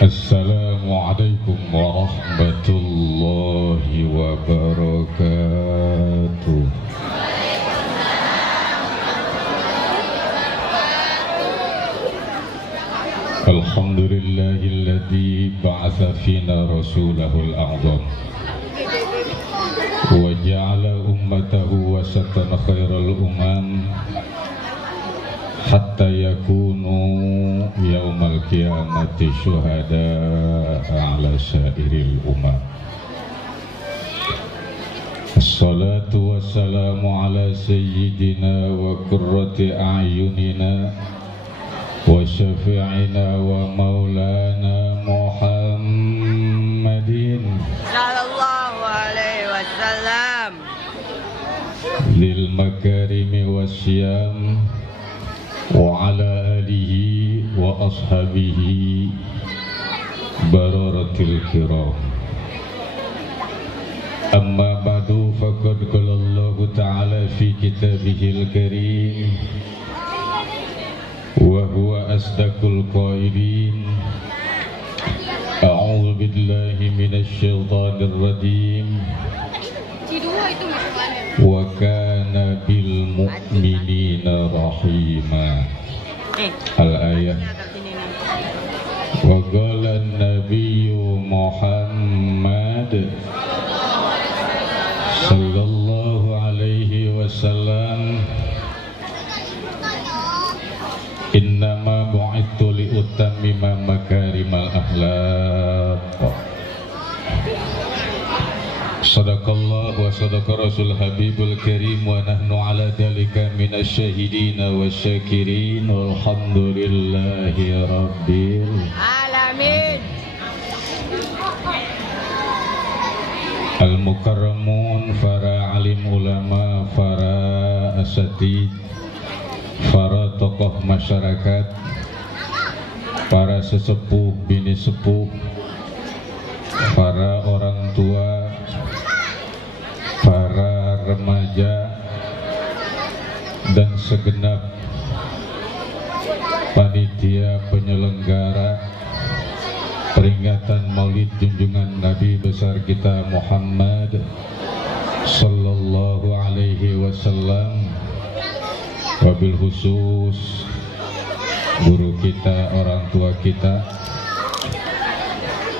Assalamualaikum warahmatullahi wabarakatuh. Alhamdulillahilladzi ba'atsa fina rasulahul a'zam wa ja'ala ummatahu wasatan khairal umam hatta yakunu yaumal qiyamati syuhada ala sairil umam. Assalatu wassalamu ala sayyidina wa qurrati a'yunina wa syafi'ina wa maulana Muhammadin sallallahu alaihi wasallam lil makarimi wasyam wa ala alihi wa ashabihi bararatil kiram. Amma ba'du, faqad qala Allah ta'ala fi kitabihil karim wa huwa asdaqul qailin. A'udzu billahi minasy syaithanir rajim. Wa kana bil mu'minina rahima. Al-ayah. Wa qala an-nabiyyu Muhammad sallallahu alaihi wasallam, innama bu'ithu li utammima makarimal akhlaq. Sadaqallah wa sadaqa rasul habibul karim wa nahnu ala dhalika minasy syahidin wasyakirin walhamdulillahi rabbil alamin. Al-mukarramun, para alim ulama, para asatid, para tokoh masyarakat, para sesepuh bini sepuh, para orang tua, para remaja, dan segenap panitia penyelenggara peringatan Maulid junjungan Nabi besar kita Muhammad sallallahu alaihi wasallam, wabil khusus guru kita, orang tua kita,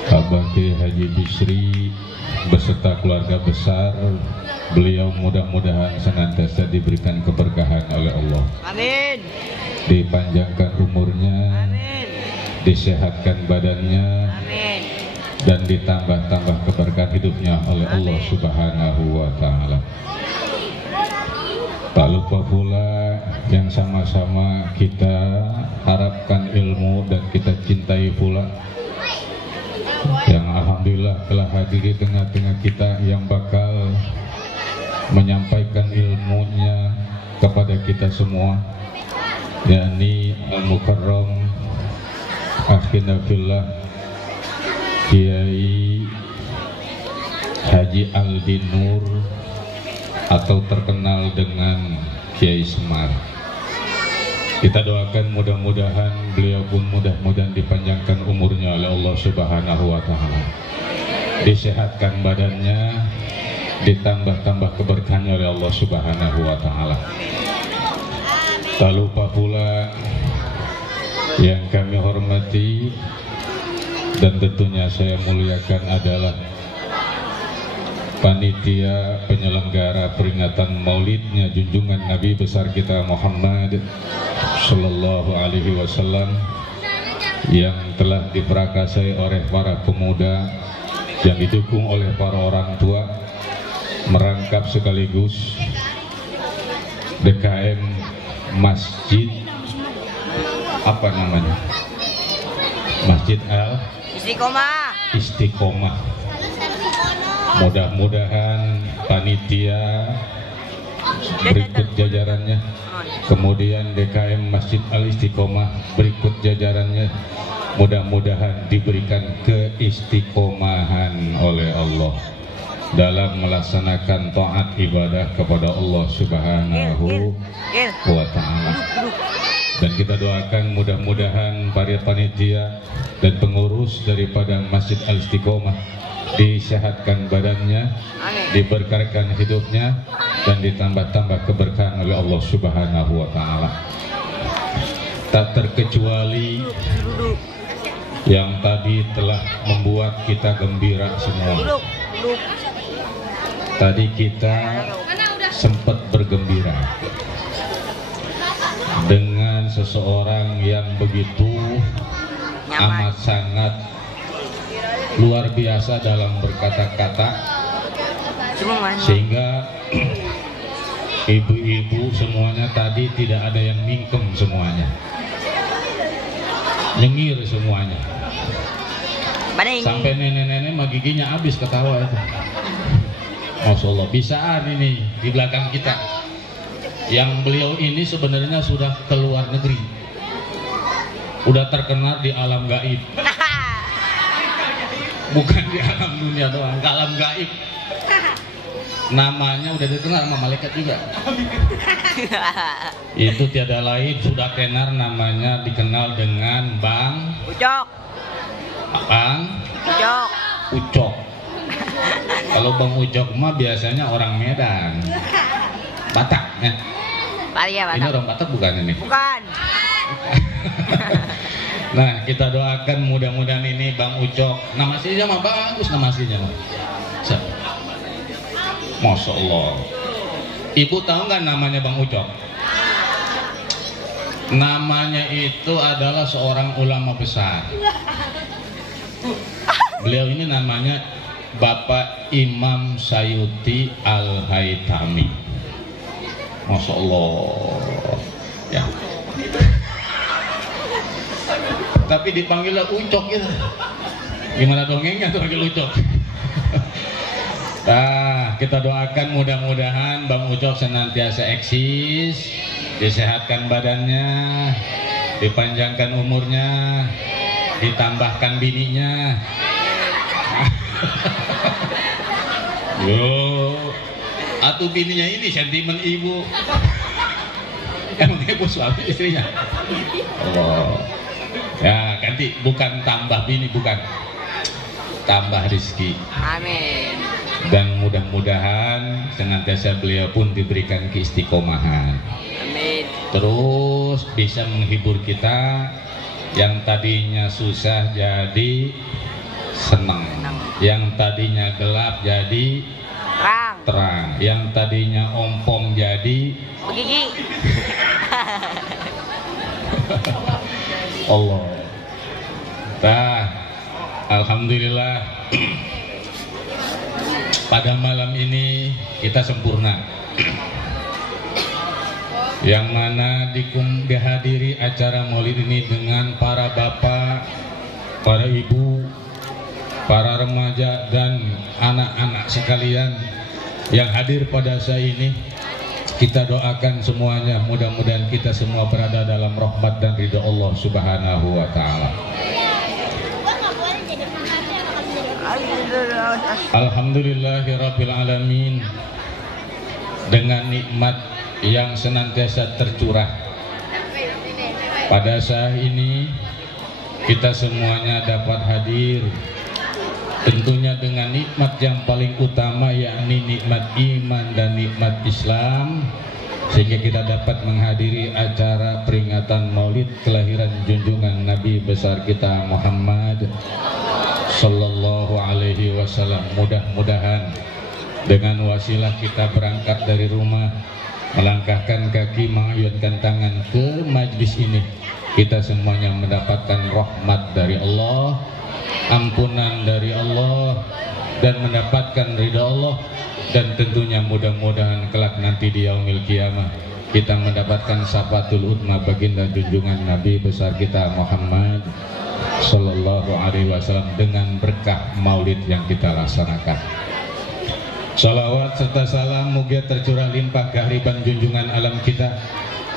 Abah Kiai Haji Bisri beserta keluarga besar beliau, mudah-mudahan senantiasa diberikan keberkahan oleh Allah. Amin. Dipanjangkan umurnya. Amin. Disehatkan badannya. Amin. Dan ditambah-tambah keberkahan hidupnya oleh Amin. Allah Subhanahu wa ta'ala. Tak lupa pula yang sama-sama kita harapkan ilmu dan kita cintai pula, yang alhamdulillah telah hadir di tengah-tengah kita, yang bakal menyampaikan ilmunya kepada kita semua, yakni Al-Mukarram akhina fillah Kiai Haji Aldi Nur atau terkenal dengan Kiai Semar. Kita doakan mudah-mudahan beliau pun mudah-mudahan dipanjangkan umurnya oleh Allah Subhanahu wa ta'ala, disehatkan badannya, ditambah-tambah keberkahannya oleh Allah Subhanahu wa ta'ala. Tak lupa pula yang kami hormati dan tentunya saya muliakan adalah panitia penyelenggara peringatan maulidnya junjungan Nabi besar kita Muhammad Sallallahu Alaihi Wasallam yang telah diperakasai oleh para pemuda yang didukung oleh para orang tua, merangkap sekaligus DKM Masjid apa namanya? Masjid Al Istiqomah. Mudah-mudahan panitia berikut jajarannya, kemudian DKM Masjid Al Istiqomah berikut jajarannya, mudah-mudahan diberikan keistiqomahan oleh Allah dalam melaksanakan taat ibadah kepada Allah Subhanahu wa Ta'ala. Dan kita doakan mudah-mudahan para panitia dan pengurus daripada Masjid Al Istiqomah disehatkan badannya, diberkahikan hidupnya, dan ditambah-tambah keberkahan oleh Allah Subhanahu wa Ta'ala. Tak terkecuali yang tadi telah membuat kita gembira semua. Tadi kita sempat bergembira dengan seseorang yang begitu amat sangat luar biasa dalam berkata-kata, sehingga ibu-ibu semuanya tadi tidak ada yang mingkem, semuanya nyengir semuanya, sampai nenek-nenek mah giginya habis ketawa itu. Masya Allah, bisaan ini di belakang kita. Yang beliau ini sebenarnya sudah keluar negeri, udah terkenal di alam gaib. Bukan di alam dunia doang, ke alam gaib. Namanya udah dikenal sama malaikat juga. Itu tiada lain, sudah tenar namanya, dikenal dengan Bang Ucok. Bang Ucok. Kalau Bang Ucok mah biasanya orang Medan, Batak ya. Ini orang Batak bukan ini? Bukan. Nah, kita doakan mudah-mudahan ini Bang Ucok, nama aslinya mah bagus, nama aslinya mah. Masya Allah. Ibu tahu nggak namanya Bang Ucok? Namanya itu adalah seorang ulama besar. Beliau ini namanya Bapak Imam Sayuti Al-Haytami. Masya Allah. Ya. Tapi dipanggilnya Ucok gitu. Gimana dongengnya tuh panggil Ucok? Nah, kita doakan mudah-mudahan Bang Ucok senantiasa eksis, disehatkan badannya, dipanjangkan umurnya, ditambahkan bininya. Yo, atuh bininya ini sentimen ibu. Emang ibu suami istrinya. Allah. Ya, ganti, bukan tambah bini, bukan, tambah rezeki. Amin. Dan mudah-mudahan senantiasa beliau pun diberikan keistiqomahan. Amin. Terus bisa menghibur kita yang tadinya susah jadi senang, yang tadinya gelap jadi terang, yang tadinya ompong jadi begigi. Allah. Nah, alhamdulillah pada malam ini kita sempurna, yang mana dihadiri acara maulid ini dengan para bapak, para ibu, para remaja dan anak-anak sekalian yang hadir pada saat ini. Kita doakan semuanya, mudah-mudahan kita semua berada dalam rahmat dan ridha Allah Subhanahu wa Ta'ala. Alhamdulillahirabbil alamin. Dengan nikmat yang senantiasa tercurah pada saat ini, kita semuanya dapat hadir, tentunya dengan nikmat yang paling utama, yakni nikmat iman dan nikmat Islam, sehingga kita dapat menghadiri acara peringatan maulid kelahiran junjungan Nabi besar kita Muhammad Sallallahu Alaihi Wasallam. Mudah-mudahan Dengan wasilah kita berangkat dari rumah, melangkahkan kaki, mengayunkan tangan ke majlis ini, kita semuanya mendapatkan rahmat dari Allah, ampunan dari Allah, dan mendapatkan ridha Allah. Dan tentunya mudah-mudahan kelak nanti di yaumil qiyamah kita mendapatkan syafaatul uzma baginda junjungan Nabi besar kita Muhammad sallallahu alaihi wasallam dengan berkah maulid yang kita laksanakan. Salawat serta salam mugia tercurah limpah kehariban junjungan alam kita,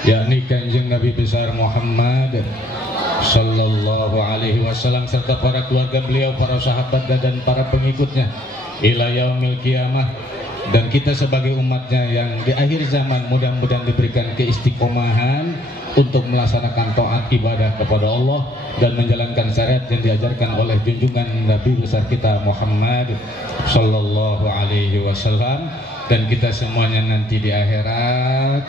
yakni Kanjeng Nabi besar Muhammad sallallahu alaihi wasallam serta para keluarga beliau, para sahabat dan para pengikutnya ila yaumil qiyamah. Dan kita sebagai umatnya yang di akhir zaman mudah-mudahan diberikan keistiqomahan untuk melaksanakan taat ibadah kepada Allah dan menjalankan syariat yang diajarkan oleh junjungan Nabi besar kita Muhammad sallallahu alaihi wasallam. Dan kita semuanya nanti di akhirat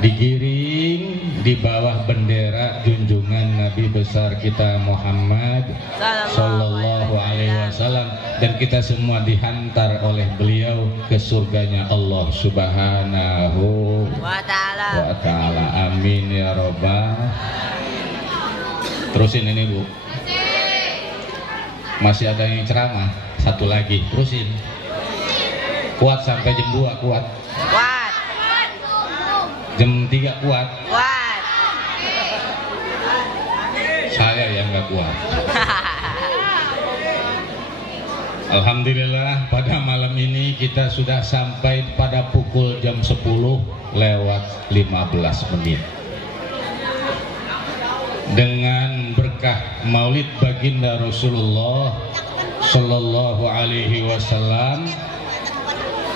digiring di bawah bendera junjungan Nabi besar kita Muhammad sallallahu alaihi wasallam, dan kita semua dihantar oleh beliau ke surganya Allah subhanahu wa ta'ala. Amin ya robbal. Terusin ini Bu, masih ada yang ceramah satu lagi, terusin. Kuat sampai jam 2 kuat. Kuat. Jam 3 kuat. Kuat. Saya yang nggak kuat. Alhamdulillah pada malam ini kita sudah sampai pada pukul jam 10 lewat 15 menit. Dengan berkah maulid baginda Rasulullah sallallahu alaihi wasallam,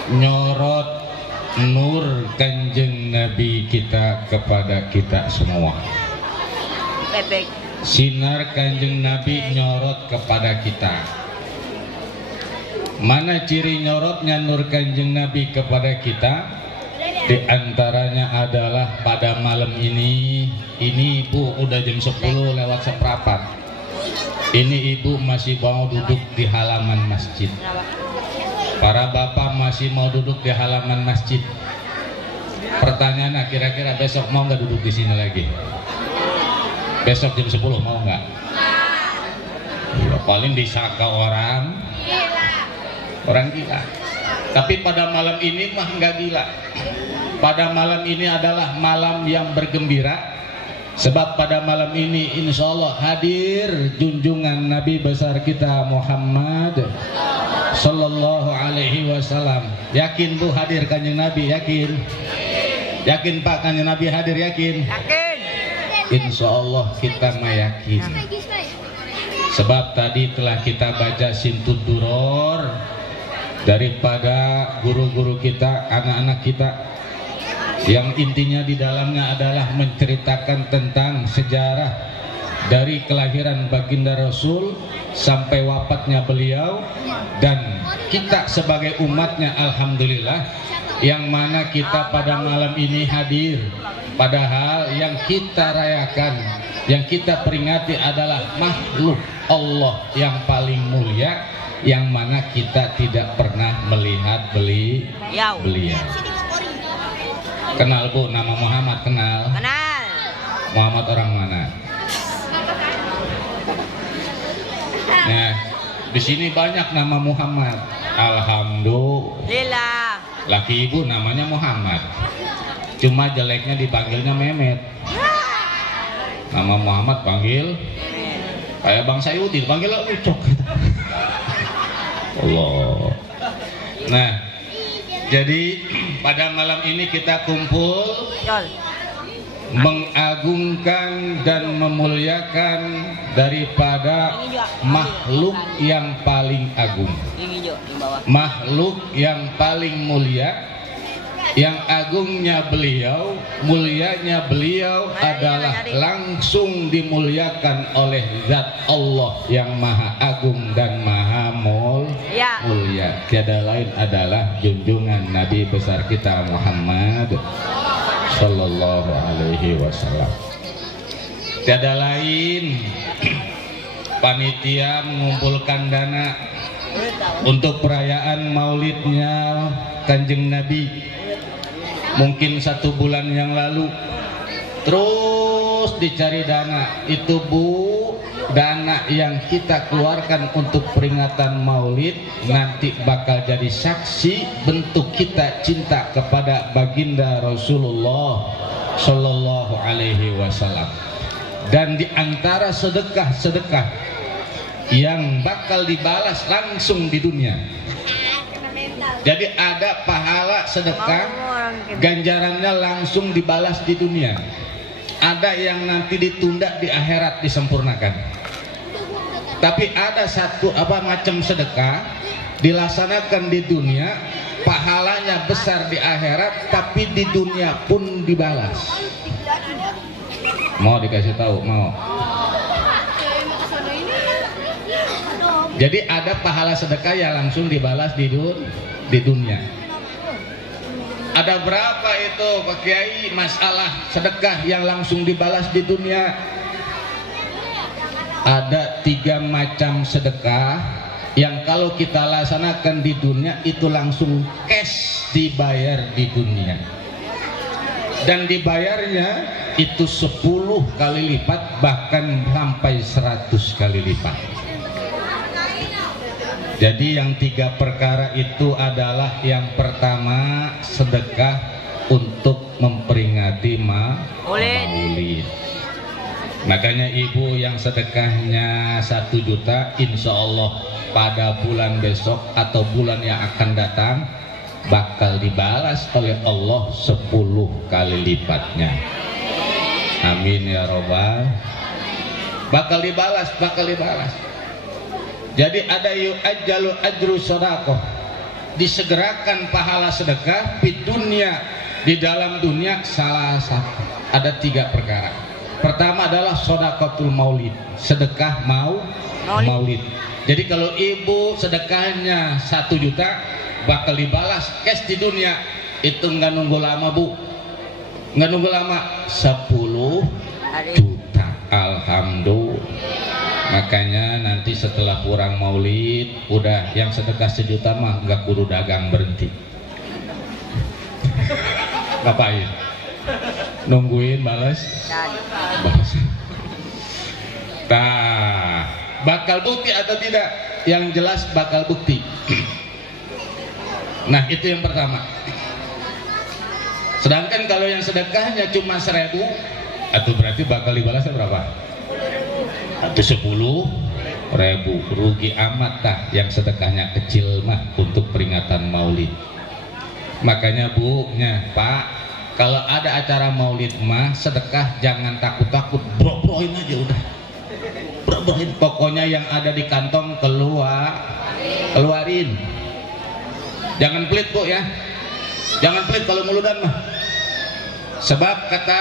nyorot nur Kanjeng Nabi kita kepada kita semua. Bebek. Sinar Kanjeng Nabi nyorot kepada kita. Mana ciri nyorotnya nur Kanjeng Nabi kepada kita? Di antaranya adalah pada malam ini Ibu udah jam 10 lewat seperempat. Ini Ibu masih mau duduk di halaman masjid. Para bapak masih mau duduk di halaman masjid. Pertanyaan, kira-kira besok mau nggak duduk di sini lagi? Besok jam 10 mau nggak? Ya, paling disangka orang gila. Tapi pada malam ini mah nggak gila. Pada malam ini adalah malam yang bergembira. Sebab pada malam ini insya Allah hadir junjungan Nabi besar kita Muhammad sallallahu alaihi wasallam. Yakin Bu hadir Kanjeng Nabi? Yakin? Yakin Pak Kanjeng Nabi hadir? Yakin? Yakin. Insya Allah kita yakin. Sebab tadi telah kita baca Simtud Duror daripada guru-guru kita, anak-anak kita, yang intinya di dalamnya adalah menceritakan tentang sejarah dari kelahiran baginda Rasul sampai wafatnya beliau, dan kita sebagai umatnya alhamdulillah yang mana kita pada malam ini hadir. Padahal yang kita rayakan, yang kita peringati adalah makhluk Allah yang paling mulia, yang mana kita tidak pernah melihat beliau. Kenal Bu nama Muhammad? Kenal? Kenal. Muhammad orang mana? Nah, di sini banyak nama Muhammad. Alhamdulillah. Laki Ibu namanya Muhammad. Cuma jeleknya dipanggilnya Mehmet. Nama Muhammad panggil kayak Bang Sayudi, panggil Ucok. Allah. Nah, jadi pada malam ini kita kumpul mengagungkan dan memuliakan daripada makhluk yang paling agung, makhluk yang paling mulia, yang agungnya beliau, mulianya beliau adalah langsung dimuliakan oleh zat Allah yang maha agung dan maha mulia. Tiada lain adalah junjungan Nabi besar kita Muhammad sallallahu alaihi wasallam. Tiada lain panitia mengumpulkan dana untuk perayaan maulidnya Kanjeng Nabi mungkin 1 bulan yang lalu. Terus dicari dana. Itu Bu, dana yang kita keluarkan untuk peringatan maulid nanti bakal jadi saksi bentuk kita cinta kepada baginda Rasulullah Sallallahu Alaihi Wasallam. Dan di antara sedekah-sedekah yang bakal dibalas langsung di dunia. Jadi ada pahala sedekah, ganjarannya langsung dibalas di dunia. Ada yang nanti ditunda di akhirat disempurnakan. Tapi ada satu macam sedekah dilaksanakan di dunia, pahalanya besar di akhirat, tapi di dunia pun dibalas. Mau dikasih tahu? Mau? Jadi ada pahala sedekah yang langsung dibalas di dunia. Ada berapa itu Pak Kiai masalah sedekah yang langsung dibalas di dunia? Ada 3 macam sedekah yang kalau kita laksanakan di dunia itu langsung cash dibayar di dunia. Dan dibayarnya itu 10 kali lipat, bahkan sampai 100 kali lipat. Jadi yang 3 perkara itu adalah yang pertama sedekah untuk memperingati maulid. Makanya ibu yang sedekahnya 1 juta, insya Allah pada bulan besok atau bulan yang akan datang bakal dibalas oleh Allah 10 kali lipatnya. Amin ya robbal. Bakal dibalas. Jadi ada yu'ajjalu ajru shadaqah, disegerakan pahala sedekah di dunia, di dalam dunia. Salah satu ada 3 perkara. Pertama adalah shadaqatul maulid, sedekah maulid. Jadi kalau ibu sedekahnya 1 juta bakal dibalas cash di dunia. Itu nggak nunggu lama Bu, nggak nunggu lama, 10 juta. Alhamdulillah. Makanya nanti setelah kurang maulid, udah yang sedekah 1 juta mah nggak kudu dagang, berhenti. Ngapain? Nungguin balas. Nah, bakal bukti atau tidak? Yang jelas bakal bukti. Nah, itu yang pertama. Sedangkan kalau yang sedekahnya cuma 1000, itu berarti bakal dibalasnya berapa? Atau 10.000. Rugi amat tah yang sedekahnya kecil mah untuk peringatan maulid. Makanya Bu, Pak, kalau ada acara maulid mah sedekah jangan takut-takut, bro-broin aja udah. Bro-broin, pokoknya yang ada di kantong keluarin. Jangan pelit Bu ya. Jangan pelit kalau muludan mah. Sebab kata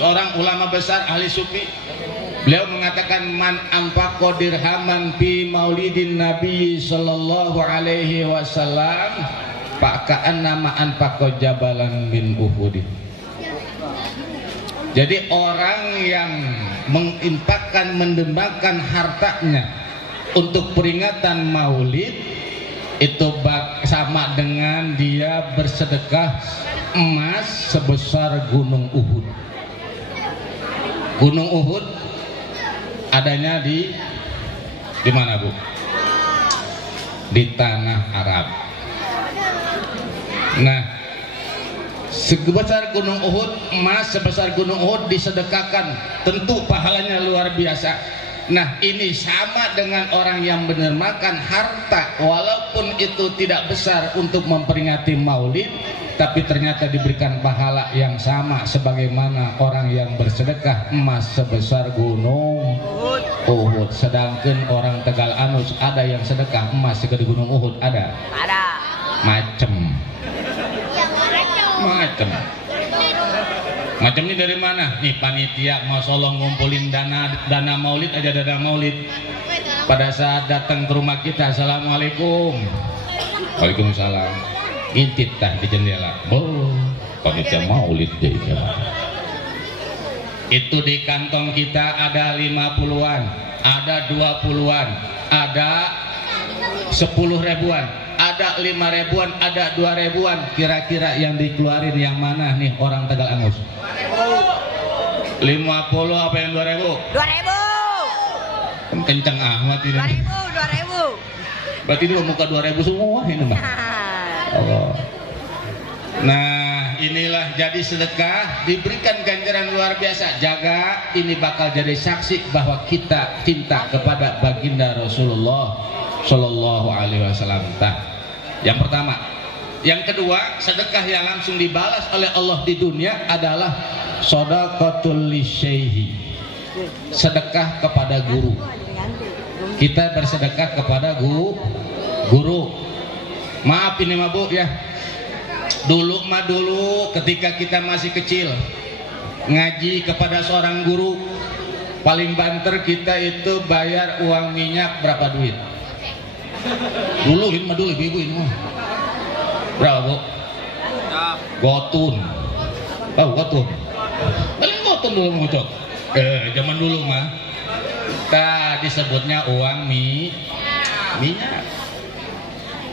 seorang ulama besar ahli sufi, beliau mengatakan man anfaqa dirhaman fi maulidin Nabi sallallahu alaihi wasallam fa ka'annama anfaqa jabalan min Uhud. Jadi orang yang menginfakkan, mendembakkan hartanya untuk peringatan maulid itu sama dengan dia bersedekah emas sebesar gunung Uhud. Gunung Uhud adanya di mana Bu? Di tanah Arab. Nah, sebesar gunung Uhud, emas sebesar gunung Uhud disedekahkan, tentu pahalanya luar biasa. Nah, ini sama dengan orang yang mendermakan harta walaupun itu tidak besar untuk memperingati maulid, tapi ternyata diberikan pahala yang sama sebagaimana orang yang bersedekah emas sebesar gunung Uhud. Sedangkan orang Tegal Anus ada yang sedekah emas segede gunung Uhud, ada? Ada. Macam ini dari mana? Nih panitia mau solong ngumpulin dana maulid aja, dana maulid. Pada saat datang ke rumah kita, assalamualaikum. Waalaikumsalam. Intip tah di jendela. Oh, panitia maulid deh. Itu di kantong kita ada 50-an, ada 20-an, ada 10 ribuan, ada 5 ribuan, ada 2 ribuan. Kira-kira yang dikeluarin yang mana nih orang Tegal Angus? 50 apa yang 2000? 2000. Kencang amat ini. 2000. Berarti dia muka 2000 semua ini mah. Allah. Nah, inilah jadi sedekah diberikan ganjaran luar biasa. Jaga, ini bakal jadi saksi bahwa kita cinta kepada baginda Rasulullah Shallallahu Alaihi Wasallam. Yang pertama, yang kedua, sedekah yang langsung dibalas oleh Allah di dunia adalah shadaqatul lisyaihi, sedekah kepada guru. Kita bersedekah kepada guru. Maaf ini mah Bu ya, dulu ketika kita masih kecil ngaji kepada seorang guru, paling banter kita itu bayar uang minyak berapa duit? Dulu ibu ini mah berapa Bu? Gotun. Tahu gotun? Paling gotun dulu ngucok. Zaman dulu mah disebutnya uang minyak.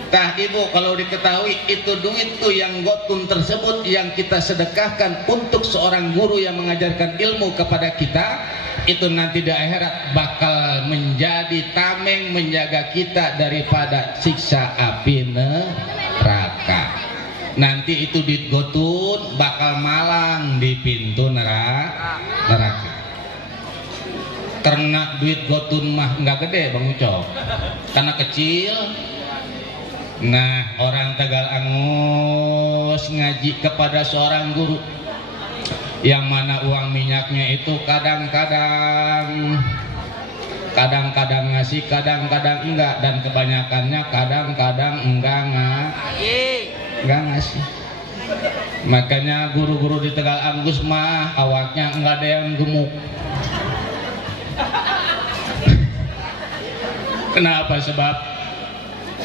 Ibu, kalau diketahui itu duit tuh yang gotun tersebut yang kita sedekahkan untuk seorang guru yang mengajarkan ilmu kepada kita, itu nanti di akhirat bakal menjadi tameng menjaga kita daripada siksa api neraka. Nanti itu duit gotun bakal malang di pintu neraka. Karena duit gotun mah nggak gede Bang Ucok, karena kecil. Nah, orang Tegal Angus ngaji kepada seorang guru yang mana uang minyaknya itu kadang-kadang ngasih, kadang-kadang enggak, dan kebanyakannya kadang-kadang enggak ngasih. Makanya guru-guru di Tegal Angus mah awaknya enggak ada yang gemuk. Kenapa? Sebab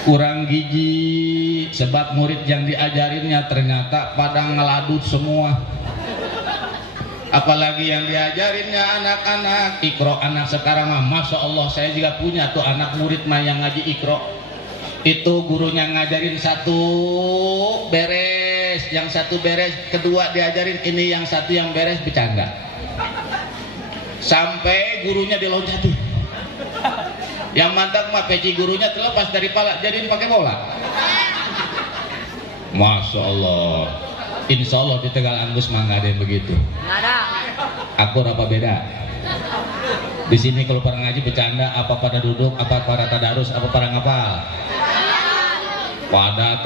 kurang gizi, sebab murid yang diajarinnya ternyata pada ngeladut semua. Apalagi yang diajarinnya anak-anak Iqra. Anak sekarang mah Masya Allah, saya juga punya tuh anak murid mah yang ngaji Iqra. Itu gurunya ngajarin satu beres, yang satu beres, kedua diajarin ini, yang satu yang beres bercanda. Sampai gurunya diloncatin. Yang mantap mah peci gurunya terlepas dari pala, jadiin pakai bola. Masya Allah. Insya Allah di Tegal Angus mah nggak ada yang begitu. Nggak ada. Akur apa beda? Di sini kalau para ngaji bercanda, apa pada duduk, apa para tadarus, apa para ngapal? Pada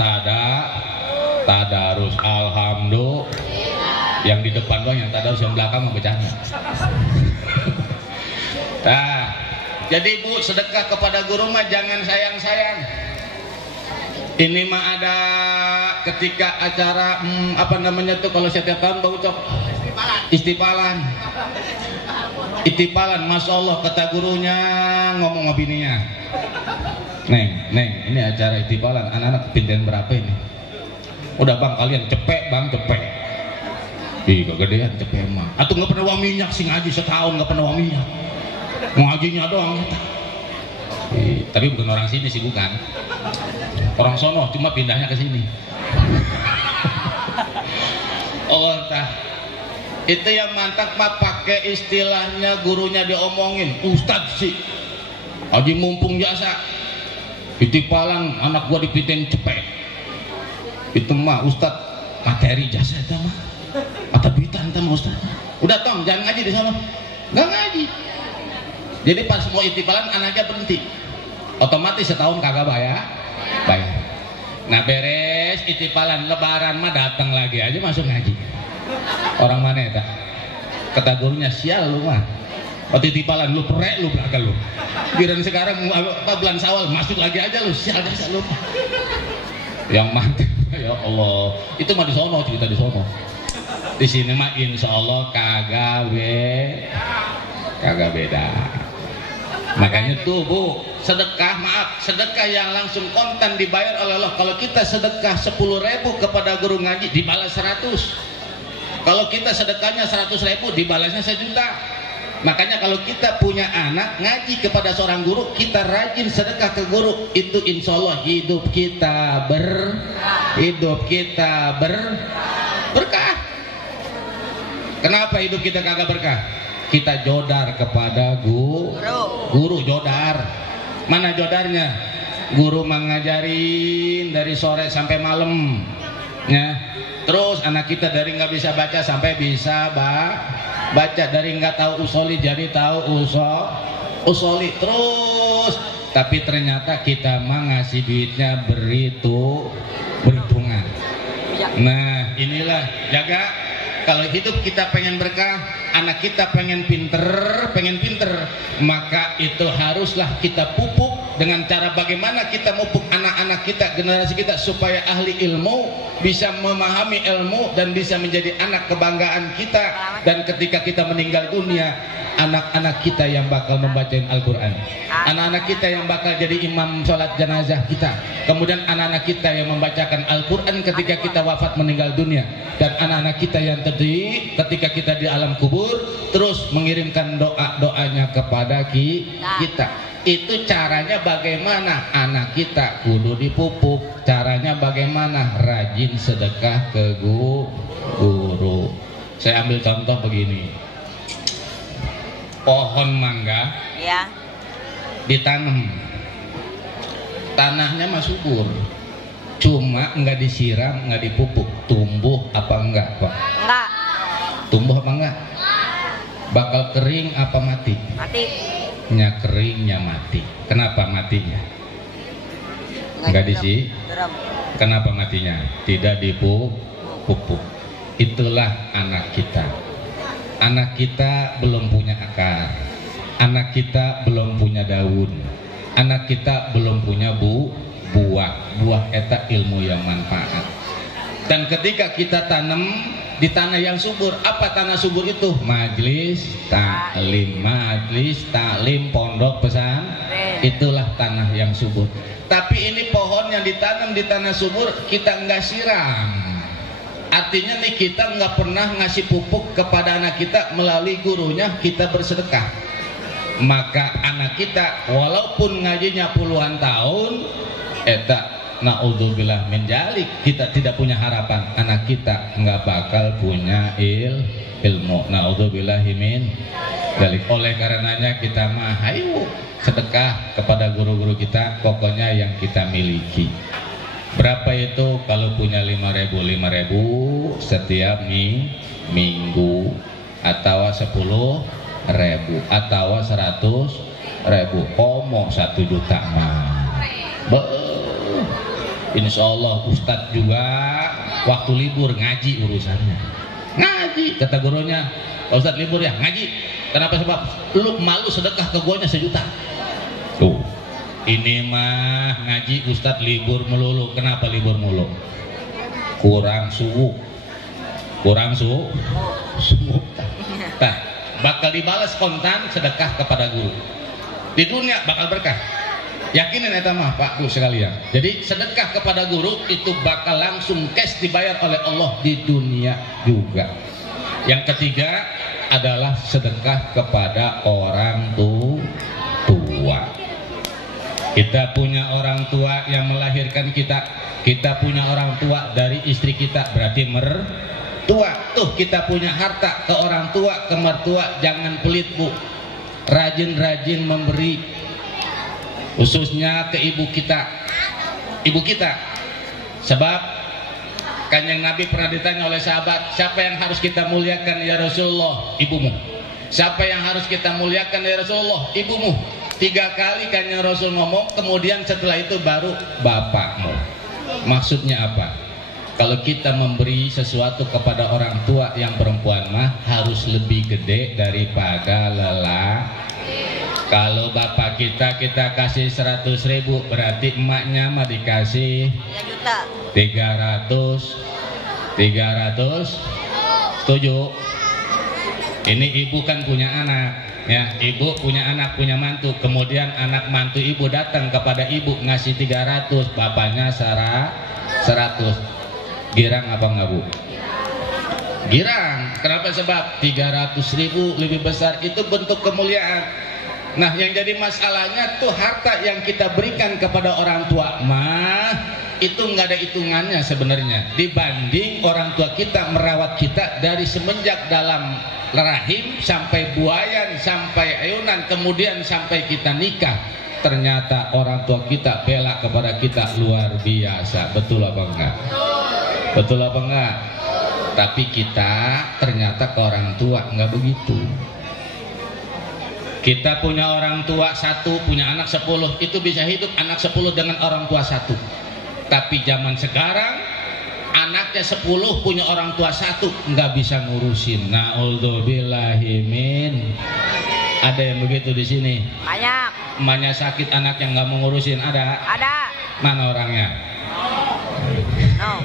tadarus. Alhamdulillah. Yang di depan doang yang tadarus, yang belakang mah bercanda. Jadi Bu, sedekah kepada guru mah jangan sayang-sayang. Ini mah ada ketika acara apa namanya tuh kalau setiap tahun Bang Ucok? Istipalan. Masya Allah, kata gurunya ngomong sama bininya. Neng, ini acara istipalan, anak-anak pindahan berapa ini? Udah Bang, kalian cepet Bang, cepet. Ih, kegedean cepet mah. Atau nggak pernah uang minyak sih ngaji setahun nggak pernah uang minyak. Ngajinya doang. Tapi bukan orang sini sih, bukan. Orang sono, cuma pindahnya ke sini. Oh, itu yang mantap mah pakai istilahnya gurunya diomongin, Ustadz sih. Haji mumpung jasa. Itipalan anak gua dipiting cepet. Itu mah Ustadz materi jasa itu mah. Mata bitan itu mah Ustadz. Udah Tom, jangan ngaji di sana. Enggak ngaji. Jadi pas mau itipalan anaknya berhenti, otomatis setahun kagak bayar. Nah beres itipalan lebaran mah datang lagi aja masuk ngaji. Orang mana ya? Kata gurunya, sial lu mah. Waktu itipalan lu perek lu belakang lu. Giliran sekarang bulan Syawal masuk lagi aja lu, sial dasar lu. Yang mantap ya Allah. Itu mah di sono, cerita di sono. Di sini mah insya Allah kagak beda. Makanya tuh Bu, sedekah yang langsung kontan dibayar oleh Allah. Kalau kita sedekah 10.000 kepada guru ngaji dibalas 100. Kalau kita sedekahnya 100.000 dibalasnya 1 juta. Makanya kalau kita punya anak ngaji kepada seorang guru, kita rajin sedekah ke guru, itu insya Allah hidup kita berkah. Kenapa hidup kita kagak berkah? Kita jodar kepada guru jodar. Mana jodarnya? Guru mengajarin dari sore sampai malam, ya. Terus anak kita dari nggak bisa baca sampai bisa baca, dari nggak tahu usoli jadi tahu usoli terus. Tapi ternyata kita mah ngasih duitnya berhitungan. Nah inilah jaga. Kalau hidup kita pengen berkah, anak kita pengen pinter, maka itu haruslah kita pupuk dengan cara bagaimana kita mupuk anak-anak kita, generasi kita supaya ahli ilmu, bisa memahami ilmu dan bisa menjadi anak kebanggaan kita. Dan ketika kita meninggal dunia, anak-anak kita yang bakal membacain Al-Quran, anak-anak kita yang bakal jadi imam sholat jenazah kita, kemudian anak-anak kita yang membacakan Al-Quran ketika kita wafat meninggal dunia, dan anak-anak kita yang ketika kita di alam kubur terus mengirimkan doa-doanya kepada kita. Itu caranya bagaimana? Anak kita kudu dipupuk. Caranya bagaimana? Rajin sedekah ke guru. Saya ambil contoh begini. Pohon mangga ya, ditanam, tanahnya mah subur, cuma nggak disiram, nggak dipupuk, tumbuh apa enggak Pak? Enggak. Tumbuh apa enggak? Bakal kering apa mati? Mati. Nya keringnya mati. Kenapa matinya? Enggak disiram. Kenapa matinya? Tidak dipupuk. Itulah anak kita. Anak kita belum punya akar, anak kita belum punya daun, anak kita belum punya buah eta ilmu yang manfaat. Dan ketika kita tanam di tanah yang subur, apa tanah subur itu? Majlis taklim, pondok pesantren, itulah tanah yang subur. Tapi ini pohon yang ditanam di tanah subur kita enggak siram. Artinya nih kita nggak pernah ngasih pupuk kepada anak kita, melalui gurunya kita bersedekah. Maka anak kita walaupun ngajinya puluhan tahun, eta naudzubillah min dzalik, kita tidak punya harapan anak kita nggak bakal punya ilmu. Naudzubillahi min dzalik. Oleh karenanya kita mah ayo sedekah kepada guru-guru kita, pokoknya yang kita miliki. Berapa itu? Kalau punya 5.000 setiap minggu, atau 10.000 atau 100.000, komo 1 juta mah. Insya Allah Ustadz juga waktu libur ngaji urusannya. Ngaji, kata gurunya, Ustadz libur ya ngaji. Kenapa? Sebab lu malu sedekah ke guanya 1 juta. Tuh. Ini mah ngaji Ustadz libur melulu. Kenapa libur melulu? Kurang suhu. Nah, bakal dibalas kontan sedekah kepada guru. Di dunia bakal berkah. Yakinin eta mah Pak Bu sekalian. Jadi sedekah kepada guru itu bakal langsung cash dibayar oleh Allah di dunia juga. Yang ketiga adalah sedekah kepada orang tua. Kita punya orang tua yang melahirkan kita, kita punya orang tua dari istri kita, berarti mertua. Tuh kita punya harta ke orang tua, ke mertua, jangan pelit Bu. Rajin-rajin memberi, khususnya ke ibu kita. Sebab Kanjeng Nabi pernah ditanya oleh sahabat, siapa yang harus kita muliakan ya Rasulullah? Ibumu. Siapa yang harus kita muliakan ya Rasulullah? Ibumu. 3 kali Kanjeng Rasul ngomong, kemudian setelah itu baru bapakmu. Maksudnya apa? Kalau kita memberi sesuatu kepada orang tua yang perempuan mah harus lebih gede daripada Kalau bapak kita kasih 100.000, berarti emaknya mah dikasih 300. Setuju? Ini ibu kan punya anak. Ya, ibu punya anak, punya mantu, kemudian anak mantu ibu datang kepada ibu ngasih 300, bapaknya 100. Girang apa enggak Bu? girang. Kenapa? Sebab 300.000 lebih besar itu bentuk kemuliaan. Nah, yang jadi masalahnya tuh harta yang kita berikan kepada orang tua mah itu nggak ada hitungannya sebenarnya dibanding orang tua kita merawat kita dari semenjak dalam rahim sampai buayan sampai ayunan kemudian sampai kita nikah. Ternyata orang tua kita bela kepada kita luar biasa. Betul apa enggak? Betul apa enggak? Tapi kita ternyata ke orang tua enggak begitu. Kita punya orang tua 1, punya anak 10, itu bisa hidup anak 10 dengan orang tua 1. Tapi zaman sekarang anaknya 10 punya orang tua 1 enggak bisa ngurusin. Na'udzubillahimin. Ada yang begitu di sini? Banyak. Emaknya sakit, anaknya nggak mau ngurusin, ada? Ada. Mana orangnya? No.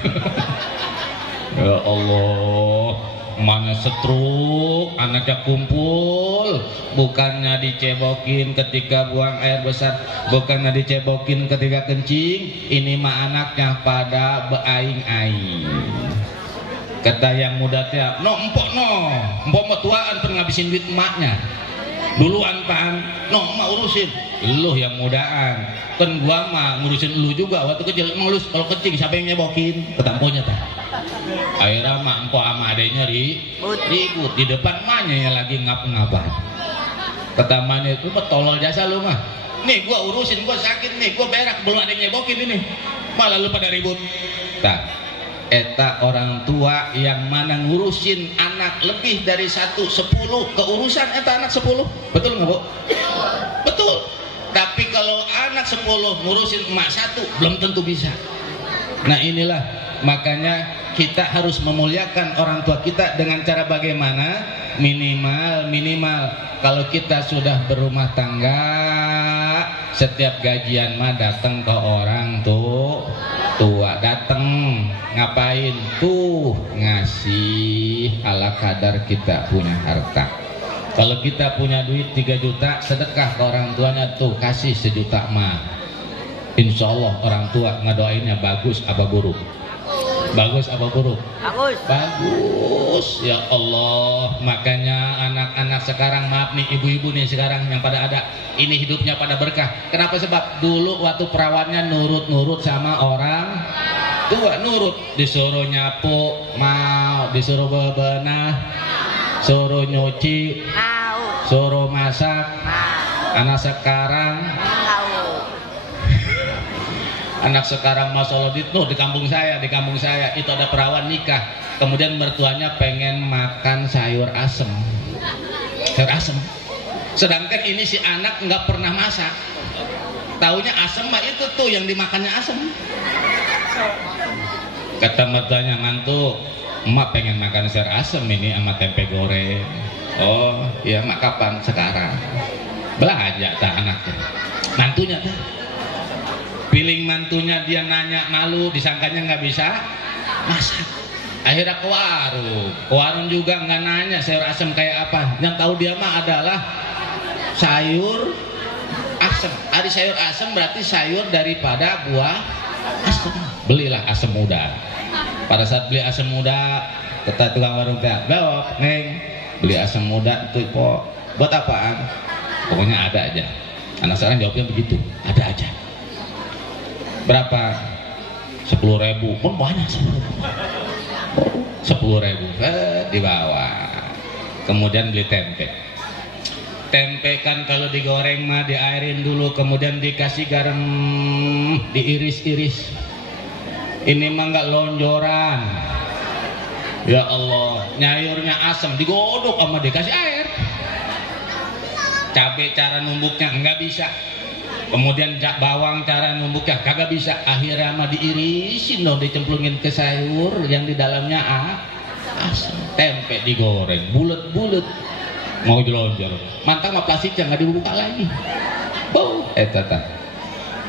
Ya Allah, emaknya setruk, anaknya kumpul, bukannya dicebokin ketika buang air besar, bukannya dicebokin ketika kencing, ini mah anaknya pada beaing-aing. Kata yang muda teh, empok mah tuaan pernah ngabisin duit emaknya. Duluan pan, emak urusin, lu yang mudaan, kan gua mah ngurusin lu juga waktu kecil. Emang lu kalau kencing siapa yang nyebokin? Ketamponya teh. Akhirnya mah empok sama adenya ribut di depan emaknya yang lagi ngap-ngapan. Ketamanya itu mah tolol jasa lu mah. Nih gua urusin, gua sakit nih, gua berak belum ada yang nyebokin ini. Malah lu pada ribut. Tah. Eta orang tua yang mana ngurusin anak lebih dari 1, 10 keurusan eta anak 10. Betul nggak Bu? Betul. Tapi kalau anak 10 ngurusin emak 1 belum tentu bisa. Nah inilah makanya kita harus memuliakan orang tua kita dengan cara bagaimana? Minimal kalau kita sudah berumah tangga, setiap gajian mah datang ke orang tua, datang ngapain tuh? Ngasih ala kadar kita punya harta. Kalau kita punya duit 3 juta, sedekah ke orang tuanya tuh, kasih 1 juta mah. Insya Allah orang tua ngedoainnya bagus apa buruk? Bagus apa buruk? Bagus. Bagus. Ya Allah, makanya anak-anak sekarang, maaf nih ibu-ibu nih sekarang yang pada ada, ini hidupnya pada berkah. Kenapa? Sebab dulu waktu perawannya nurut-nurut sama orang tua, nurut, disuruh nyapu mau, disuruh bebenah, suruh nyuci, Mau. suruh masak. Mau. Anak sekarang anak sekarang masalah di kampung saya itu ada perawan nikah, kemudian mertuanya pengen makan sayur asem, sedangkan ini si anak nggak pernah masak, taunya asem mah itu tuh yang dimakannya asem. Kata mertuanya, mantu emak pengen makan sayur asem ini sama tempe goreng. Oh iya mak, kapan? Sekarang. Belanja tak anaknya, mantunya tuh piling mantunya, dia nanya malu, disangkanya nggak bisa masak. Akhirnya ke warung juga nggak nanya sayur asem kayak apa, yang tahu dia mah adalah sayur asem. Ada sayur asem berarti sayur daripada buah asem. Belilah asem muda. Pada saat beli asem muda, kata tukang warung teh, "Belok, Neng, beli asem muda itu kok buat apaan?" Pokoknya ada aja. Anak sekarang jawabnya begitu, ada aja. Berapa? 10.000 pun banyak. 10.000 dibawa. Kemudian beli tempe kan kalau digoreng mah diairin dulu, kemudian dikasih garam, diiris-iris. Ini mah nggak lonjoran. Ya Allah, nyayurnya asam, digodok sama dikasih air. Cabai cara numbuknya nggak bisa. Kemudian bawang cara numbuknya kagak bisa. Akhirnya mah diirisin dong, dicemplungin ke sayur yang di dalamnya asam. Tempe digoreng bulet-bulet, mau jelonjor, mantap mah plastiknya nggak dibuka lagi.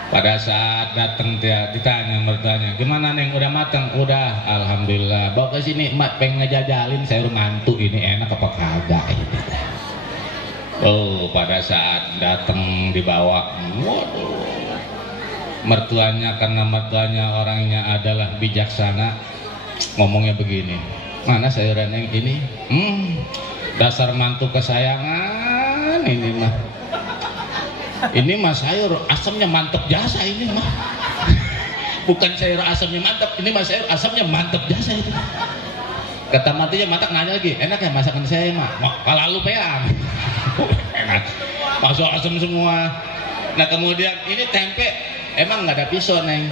Pada saat datang dia ditanya mertuanya, gimana Neng, udah matang? Udah, alhamdulillah. Bawa ke sini, emak pengen ngejajalin sayur mantu ini enak apa kagak? Pada saat datang dibawa, waduh, mertuanya, karena mertuanya orangnya adalah bijaksana, ngomongnya begini, Mana sayuran yang ini? Dasar mantu kesayangan ini mah. Ini mah sayur asamnya mantep jasa ini mah. Bukan sayur asamnya mantep, ini mah sayur asamnya mantep jasa itu. Kata mantunya matak nanya lagi, enak ya masakan saya mah? Kalau lu peang. Enak. Masuk asam semua. Nah kemudian ini tempe, emang nggak ada pisau neng?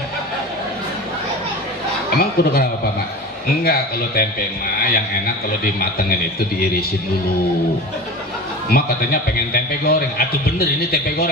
Emang kudu kenapa mak? Enggak, kalau tempe mah yang enak kalau dimatengin itu diirisin dulu. Mak katanya pengen tempe goreng. Atuh bener ini tempe goreng.